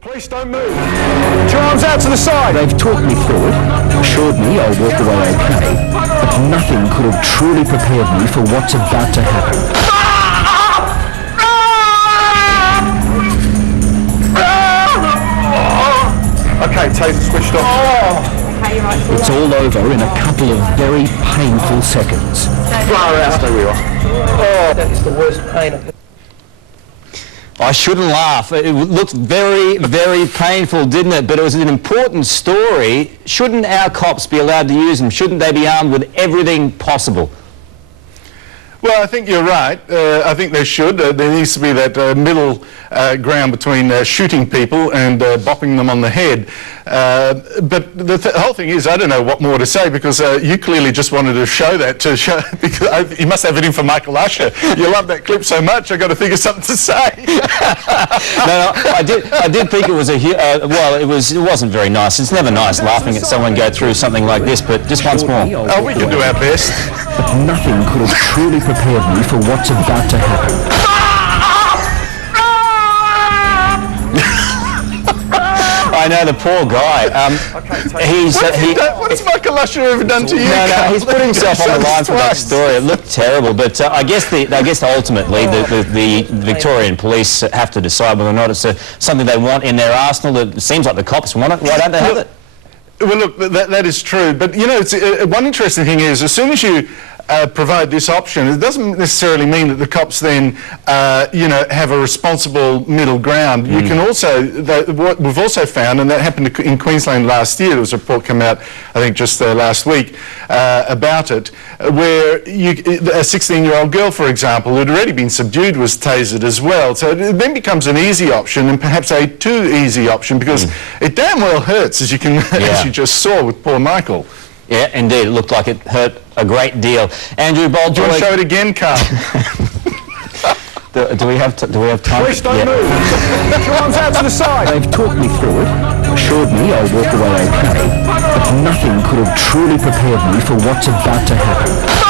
Police, don't move. Put your arms out to the side. They've talked me through it, assured me I'll walk away okay, but nothing could have truly prepared me for what's about to happen. Okay, taser switched off. It's all over in a couple of very painful seconds. Far out. Stay where you are. Oh, that is the worst pain. I shouldn't laugh. It looked very, very painful, didn't it? But it was an important story. Shouldn't our cops be allowed to use them? Shouldn't they be armed with everything possible? Well, I think you're right. I think they should. There needs to be that middle ground between shooting people and bopping them on the head. But the whole thing is, I don't know what more to say, because you clearly just wanted to show that because you must have it in for Michael Usher. You love that clip so much, I've got to think of something to say. No, I did think it was well, it wasn't very nice. It's never nice laughing at someone go through something like this, but just once more. Oh, we can do our best. But nothing could have truly prepared me for what's about to happen. I know, the poor guy. What's Michael Usher ever done to you? No, he's put himself on the line for that story. It looked terrible, but I guess ultimately the Victorian police have to decide whether or not it's something they want in their arsenal. It seems like the cops want it. Why don't they have it? Well, look, that is true. But, you know, one interesting thing is, as soon as you provide this option, it doesn't necessarily mean that the cops then, you know, have a responsible middle ground. You can also, what we've also found, and that happened in Queensland last year, there was a report come out, I think just last week, about it, where a 16-year-old girl, for example, who had already been subdued, was tasered as well. So it then becomes an easy option, and perhaps a too easy option, because it damn well hurts, as you can, as you just saw with poor Michael. Yeah, indeed. It looked like it hurt a great deal. Andrew Bold, do you want to show it again, Carl? do we have time? Police, don't move. Put your arms out to the side. They've talked me through it, assured me I'll walk away okay, but nothing could have truly prepared me for what's about to happen.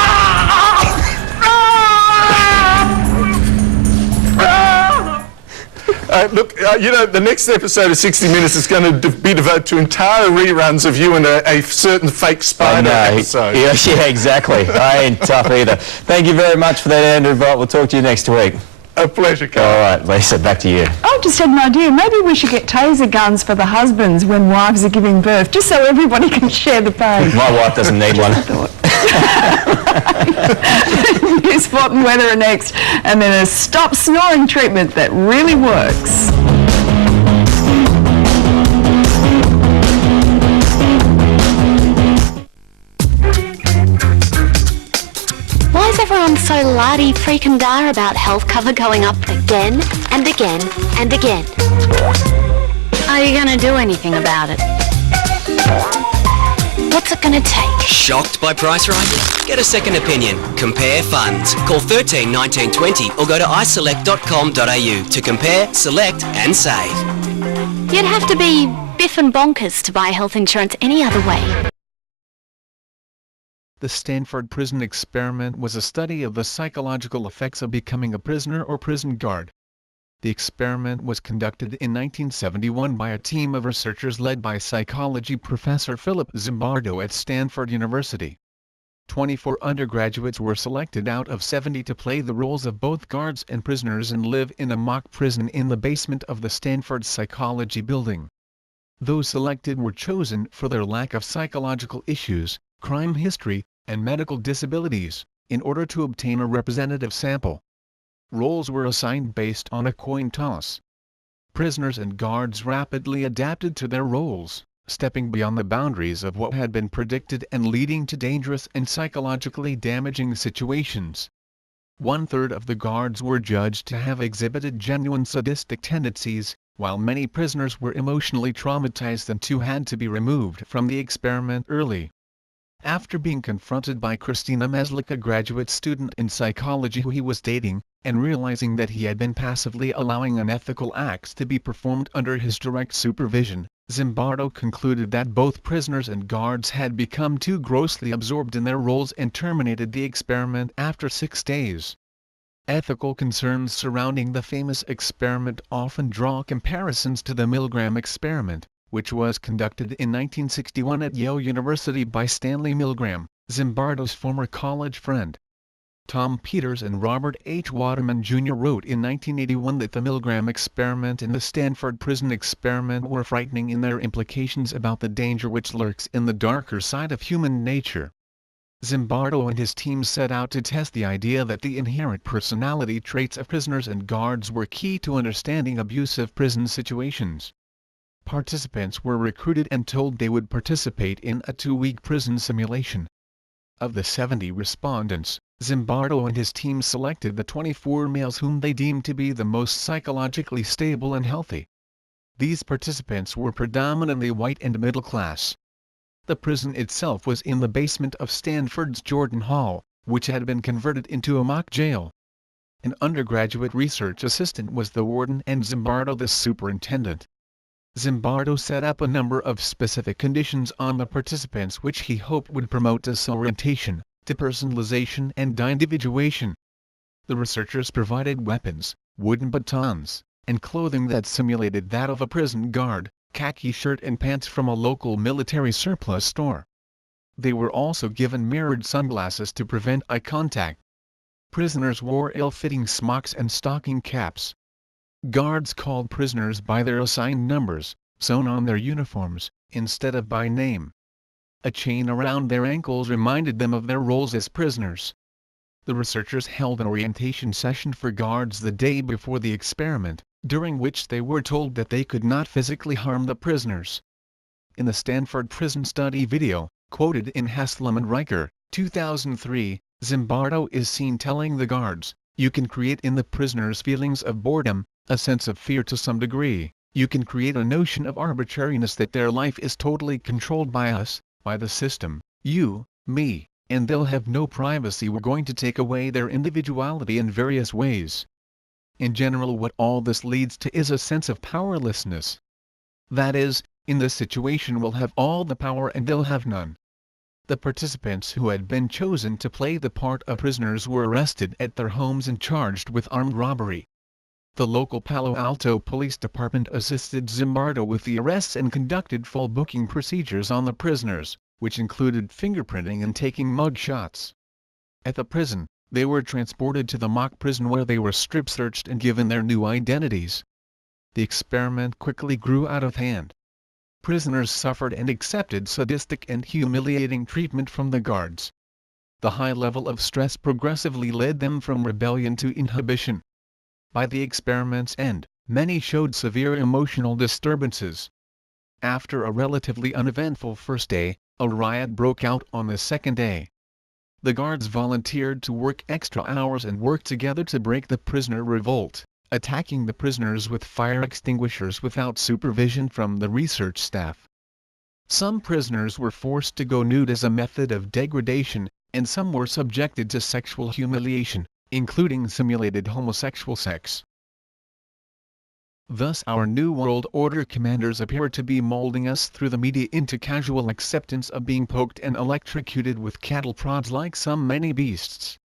Look, you know, the next episode of 60 Minutes is going to be devoted to entire reruns of you and a certain fake spider episode. Yeah, exactly. I ain't tough either. Thank you very much for that, Andrew Bolt. We'll talk to you next week. A pleasure, Carl. All right, Lisa, back to you. I just had an idea. Maybe we should get taser guns for the husbands when wives are giving birth, just so everybody can share the pain. My wife doesn't need one. News, sport and weather are next, and then a stop snoring treatment that really works. Why is everyone so lardy freaking dar about health cover going up again and again and again? Are you going to do anything about it? What's it going to take? Shocked by price rises? Get a second opinion. Compare funds. Call 13 19 20 or go to iselect.com.au to compare, select and save. You'd have to be biffin' bonkers to buy health insurance any other way. The Stanford Prison Experiment was a study of the psychological effects of becoming a prisoner or prison guard. The experiment was conducted in 1971 by a team of researchers led by psychology professor Philip Zimbardo at Stanford University. 24 undergraduates were selected out of 70 to play the roles of both guards and prisoners and live in a mock prison in the basement of the Stanford Psychology Building. Those selected were chosen for their lack of psychological issues, crime history, and medical disabilities, in order to obtain a representative sample. Roles were assigned based on a coin toss. Prisoners and guards rapidly adapted to their roles, stepping beyond the boundaries of what had been predicted and leading to dangerous and psychologically damaging situations. 1/3 of the guards were judged to have exhibited genuine sadistic tendencies, while many prisoners were emotionally traumatized and 2 had to be removed from the experiment early. After being confronted by Christina Meslick, a graduate student in psychology who he was dating, and realizing that he had been passively allowing unethical acts to be performed under his direct supervision, Zimbardo concluded that both prisoners and guards had become too grossly absorbed in their roles and terminated the experiment after 6 days. Ethical concerns surrounding the famous experiment often draw comparisons to the Milgram experiment, which was conducted in 1961 at Yale University by Stanley Milgram, Zimbardo's former college friend. Tom Peters and Robert H. Waterman Jr. wrote in 1981 that the Milgram experiment and the Stanford prison experiment were frightening in their implications about the danger which lurks in the darker side of human nature. Zimbardo and his team set out to test the idea that the inherent personality traits of prisoners and guards were key to understanding abusive prison situations. Participants were recruited and told they would participate in a 2-week prison simulation. Of the 70 respondents, Zimbardo and his team selected the 24 males whom they deemed to be the most psychologically stable and healthy. These participants were predominantly white and middle class. The prison itself was in the basement of Stanford's Jordan Hall, which had been converted into a mock jail. An undergraduate research assistant was the warden and Zimbardo the superintendent. Zimbardo set up a number of specific conditions on the participants which he hoped would promote disorientation, depersonalization and individuation. The researchers provided weapons, wooden batons, and clothing that simulated that of a prison guard, khaki shirt and pants from a local military surplus store. They were also given mirrored sunglasses to prevent eye contact. Prisoners wore ill-fitting smocks and stocking caps. Guards called prisoners by their assigned numbers, sewn on their uniforms, instead of by name. A chain around their ankles reminded them of their roles as prisoners. The researchers held an orientation session for guards the day before the experiment, during which they were told that they could not physically harm the prisoners. In the Stanford prison study video, quoted in Haslam and Riker, 2003, Zimbardo is seen telling the guards, "You can create in the prisoners feelings of boredom, a sense of fear to some degree. You can create a notion of arbitrariness that their life is totally controlled by us, by the system, you, me, and they'll have no privacy. We're going to take away their individuality in various ways." In general, what all this leads to is a sense of powerlessness. That is, in this situation we'll have all the power and they'll have none. The participants who had been chosen to play the part of prisoners were arrested at their homes and charged with armed robbery. The local Palo Alto Police Department assisted Zimbardo with the arrests and conducted full booking procedures on the prisoners, which included fingerprinting and taking mug shots. At the prison, they were transported to the mock prison where they were strip-searched and given their new identities. The experiment quickly grew out of hand. Prisoners suffered and accepted sadistic and humiliating treatment from the guards. The high level of stress progressively led them from rebellion to inhibition. By the experiment's end, many showed severe emotional disturbances. After a relatively uneventful first day, a riot broke out on the second day. The guards volunteered to work extra hours and work together to break the prisoner revolt, attacking the prisoners with fire extinguishers without supervision from the research staff. Some prisoners were forced to go nude as a method of degradation, and some were subjected to sexual humiliation, including simulated homosexual sex. Thus our New World Order commanders appear to be molding us through the media into casual acceptance of being poked and electrocuted with cattle prods like some many beasts.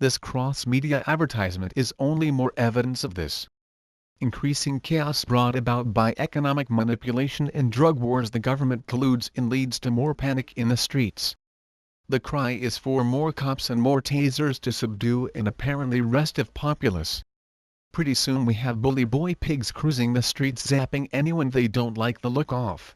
This cross-media advertisement is only more evidence of this. Increasing chaos brought about by economic manipulation and drug wars the government colludes in leads to more panic in the streets. The cry is for more cops and more tasers to subdue an apparently restive populace. Pretty soon we have bully boy pigs cruising the streets zapping anyone they don't like the look of.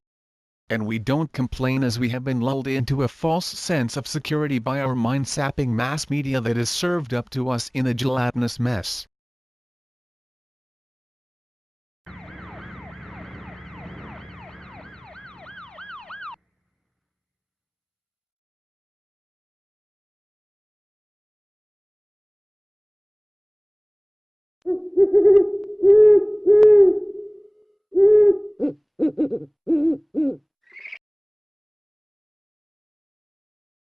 And we don't complain as we have been lulled into a false sense of security by our mind-sapping mass media that is served up to us in a gelatinous mess.